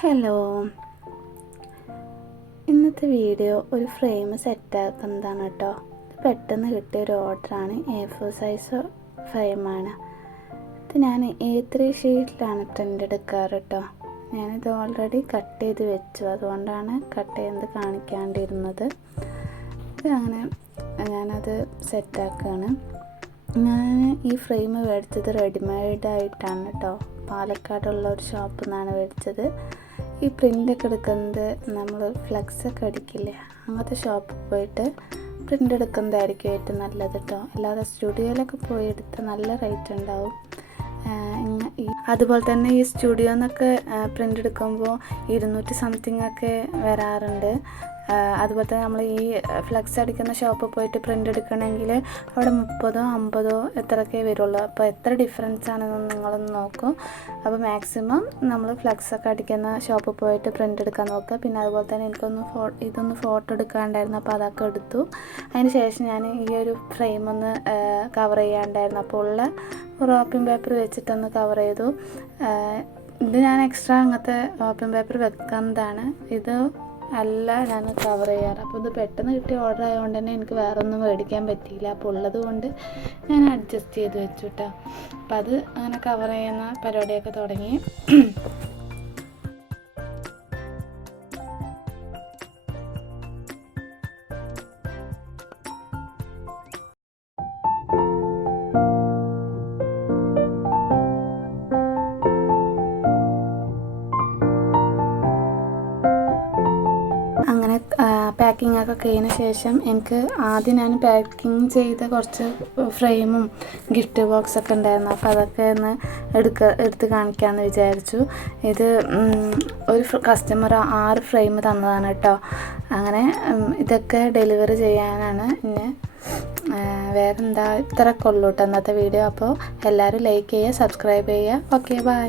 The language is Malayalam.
ഹലോ. ഇന്നത്തെ വീഡിയോ ഒരു ഫ്രെയിം സെറ്റാക്കുന്നതാണ് കേട്ടോ. ഇത് പെട്ടെന്ന് കിട്ടിയ ഒരു ഓർഡറാണ്. എ ഫോർ സൈസ് ഫ്രെയിമാണ് ഇത് ഞാൻ എ ത്രീ ഷീറ്റിലാണ് പ്രിന്റ് എടുക്കാറ് കേട്ടോ. ഞാനിത് ഓൾറെഡി കട്ട് ചെയ്ത് വെച്ചു. അതുകൊണ്ടാണ് കട്ട് ചെയ്യുന്നത് കാണിക്കാണ്ടിരുന്നത്. ഇത് അങ്ങനെ ഞാനത് സെറ്റാക്കുകയാണ് ഞാൻ ഈ ഫ്രെയിം മേടിച്ചത് റെഡിമെയ്ഡ് ആയിട്ടാണ് കേട്ടോ. പാലക്കാടുള്ള ഒരു ഷോപ്പിൽ നിന്നാണ് മേടിച്ചത്. ഈ പ്രിന്റൊക്കെ എടുക്കുന്നത് നമ്മൾ ഫ്ലക്സൊക്കെ അടിക്കില്ലേ അങ്ങനത്തെ ഷോപ്പിൽ പോയിട്ട് പ്രിന്റ് എടുക്കുന്നതായിരിക്കും ഏറ്റവും നല്ലത് കേട്ടോ അല്ലാതെ സ്റ്റുഡിയോയിലൊക്കെ പോയി എടുത്താൽ നല്ല റേറ്റ് ഉണ്ടാവും. അതുപോലെ തന്നെ ഈ സ്റ്റുഡിയോ എന്നൊക്കെ പ്രിന്റ് എടുക്കുമ്പോൾ ഇരുന്നൂറ്റി സംതിങ് ഒക്കെ വരാറുണ്ട്. അതുപോലെ തന്നെ നമ്മൾ ഈ ഫ്ലക്സ് അടിക്കുന്ന ഷോപ്പിൽ പോയിട്ട് പ്രിന്റ് എടുക്കണമെങ്കിൽ അവിടെ മുപ്പതോ അമ്പതോ എത്രയൊക്കെ വരുള്ളൂ. അപ്പോൾ എത്ര ഡിഫറൻസ് ആണെന്ന് നിങ്ങളൊന്ന് നോക്കും. അപ്പോൾ മാക്സിമം നമ്മൾ ഫ്ലക്സ് ഒക്കെ അടിക്കുന്ന ഷോപ്പിൽ പോയിട്ട് പ്രിന്റ് എടുക്കാൻ നോക്കുക. പിന്നെ അതുപോലെ തന്നെ എനിക്കൊന്ന് ഫോ ഇതൊന്ന് ഫോട്ടോ എടുക്കാണ്ടായിരുന്നു അപ്പോൾ അതൊക്കെ എടുത്തു. അതിന് ശേഷം ഞാൻ ഈ ഒരു ഫ്രെയിം ഒന്ന് കവർ ചെയ്യാണ്ടായിരുന്നു. അപ്പോൾ ഉള്ള റോപ്പിംഗ് പേപ്പർ വെച്ചിട്ടൊന്ന് കവർ ചെയ്തു. ഇത് ഞാൻ എക്സ്ട്രാ അങ്ങനത്തെ റോപ്പിംഗ് പേപ്പർ വെക്കുന്നതാണ്. ഇത് അല്ല ഞാൻ കവർ ചെയ്യാറ്. അപ്പോൾ ഇത് പെട്ടെന്ന് കിട്ടിയ ഓർഡർ ആയതുകൊണ്ട് തന്നെ എനിക്ക് വേറെ ഒന്നും മേടിക്കാൻ പറ്റിയില്ല. അപ്പോൾ ഉള്ളത് കൊണ്ട് ഞാൻ അഡ്ജസ്റ്റ് ചെയ്ത് വെച്ചു കേട്ടോ അപ്പം അത് അങ്ങനെ കവർ ചെയ്യുന്ന പരിപാടിയൊക്കെ തുടങ്ങി. പാക്കിംഗ് ഒക്കെ കഴിഞ്ഞ ശേഷം എനിക്ക് ആദ്യം ഞാൻ പാക്കിങ് ചെയ്ത കുറച്ച് ഫ്രെയിമും ഗിഫ്റ്റ് ബോക്സ് ഒക്കെ ഉണ്ടായിരുന്നു. അപ്പോൾ അതൊക്കെ ഒന്ന് എടുക്ക എടുത്ത് കാണിക്കാമെന്ന് വിചാരിച്ചു. ഇത് ഒരു കസ്റ്റമർ ആറ് ഫ്രെയിം തന്നതാണ് കേട്ടോ അങ്ങനെ ഇതൊക്കെ ഡെലിവറി ചെയ്യാനാണ്. ഇന്ന് വേറെന്താ? ഇത്രയൊക്കെ ഉള്ളൂ കേട്ടോ അന്നത്തെ വീഡിയോ അപ്പോൾ എല്ലാവരും ലൈക്ക് ചെയ്യുക സബ്സ്ക്രൈബ് ചെയ്യുക. Okay bye